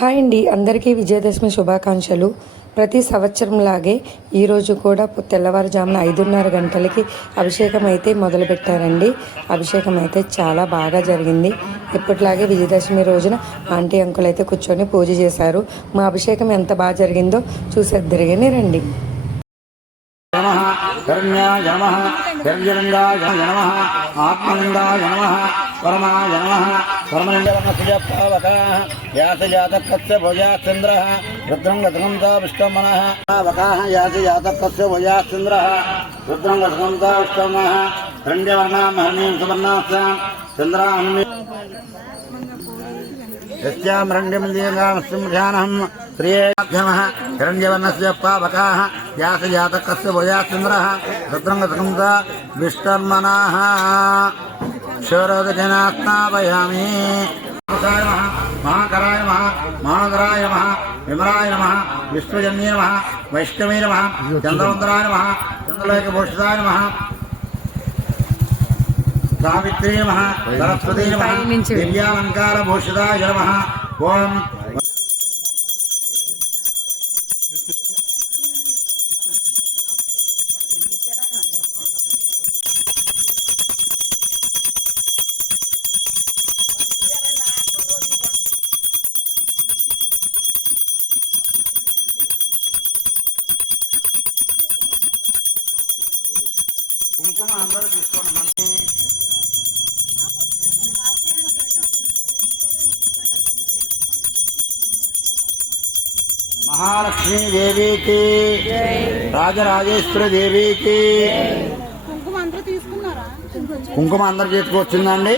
Hi అండి, అందరికీ విజయదశమి శుభాకాంక్షలు. ప్రతి సంవత్సరంలాగే ఈరోజు కూడా తెల్లవారుజామున 5:30 గంటలకి అభిషేకం అయితే మొదలుపెట్టారండి. అభిషేకం అయితే చాలా బాగా జరిగింది. ఎప్పటిలాగే విజయదశమి రోజున ఆంటీ అంకుల్ అయితే కూర్చొని పూజ చేశారు. మా అభిషేకం ఎంత బాగా జరిగిందో చూసేద్దరిగానే రండి. శరణ్యాయ నమః, శరణ్యలింగాయ నమః, ఆత్మలింగాయ నమః, పరమాయ నమః. పరమలింగవనస్యపావకాః యాసజాతకస్య భుజాచంద్రః రుద్రం గతగంతా విష్ణుమనః వకాః యాసజాతకస్య భుజాచంద్రః రుద్రం గతగంతా విష్ణుమనః శరణ్యవర్ణా మహనీయం సువర్ణాస్యాం చంద్రాహ్మి యస్యామరణ్యమింద్రియంగామస్యం శ్రీయేభ్యమః శరణ్యవర్ణస్య పావకాః యాసజాతకస్య భుజాచంద్రః రుద్రం గతగంతా విష్ణుమనః శోరోదజనాత్మావయామి. మహాకరాయ నమః, మహానగరాయ నమః, విమలాయ నమః, విష్ణుజన్యే నమః, వైష్ణవే నమః, చంద్రవందరాయ నమః, చంద్రలేఖభూషితాయ నమః, సావిత్రీ నమః, సరస్వతీ నమః, దివ్యాలంకారభూషితాయ నమః. ఓం కుంకుమ అందరూ తీసుకోండి. మనకి మహాలక్ష్మీ దేవికి, రాజరాజేశ్వరి దేవికి. కుంకుమ అందరూ తీసుకొచ్చిందండి.